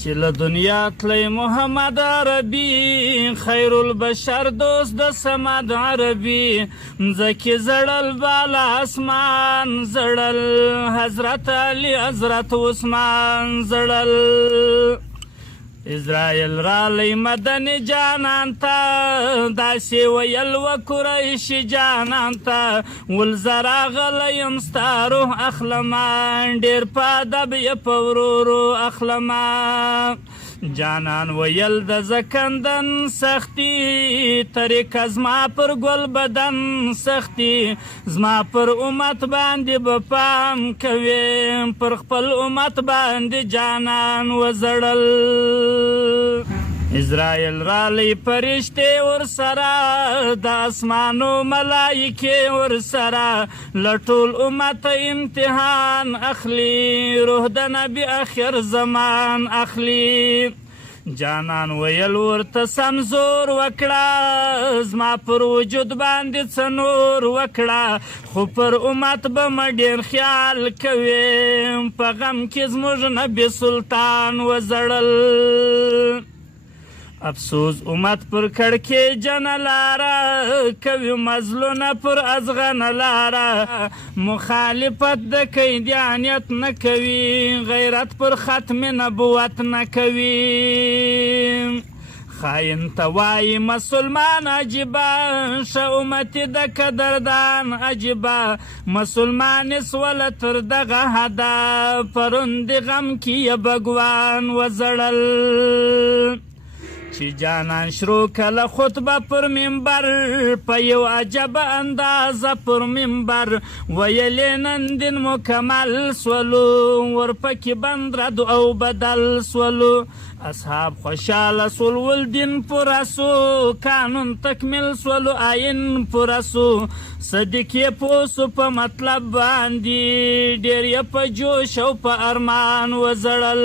چې له دنیا تلی محمد عربي خیر البشر دوست د صمد عربي مځکې زړل بالا اسمان زړل حضرت علی حضرت عثمان زړل اسرائیل رالی مدنی جانان تا داسې ویل و قریشي جانان تا ولزرا غلیم ستا روح اخلما ډېر په ادب یې په ورورو اخلما جانان ویل د زکندن سختی طریقه زما پر ګل بدن سختی زما پر امت باندې به پام کوي پر خپل امت باندې جانان وزړل اسرائیل رالی پرشتې ورسره د اسمانو ملایکې ورسره له ټول امت امتحان اخلي روح د نبی آخر زمان اخلي جانان ویل ورته سمزور وکړه زما پر وجود باندې څه نور وکړه خو پر امت به مې ډېر خیال کوي په غم کې زموږ نبي سلطان وزړل افسوس امت پر کړکې جنه لاره کوي مظلونه پر ازغنه لاره مخالفت د قیدیانیت نه کوي غیرت پر ختم نبوت نه کوي خاین توای مسلمان عجیبه شه امتی د قدردان عجیبه مسلمان سوله تر دغه حده پرون د غم کې یې بګوان وزړل چې جانان شروع کله خطبه پر منبر په یو عجبه اندازه پر منبر ویلې نن دین مکمل سولو ورپکې بند رد او بدل سولو اصحاب خوشحاله سول ول دین پوره سو قانون تکمیل سولو آئین پوره سو صدیق یې پوه سو په مطلب باندې ډېر یې په جوش او په ارمان وزړل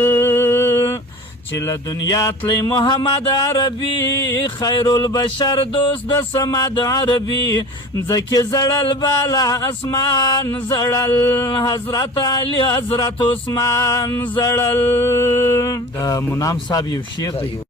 چې له دنیا تلی محمد عربي خیر البشر دوست د صمد عربي مځکې زړل بالا اسمان زړل حضرت علی حضرت عثمان زړل د منام صاحب یو شعر دی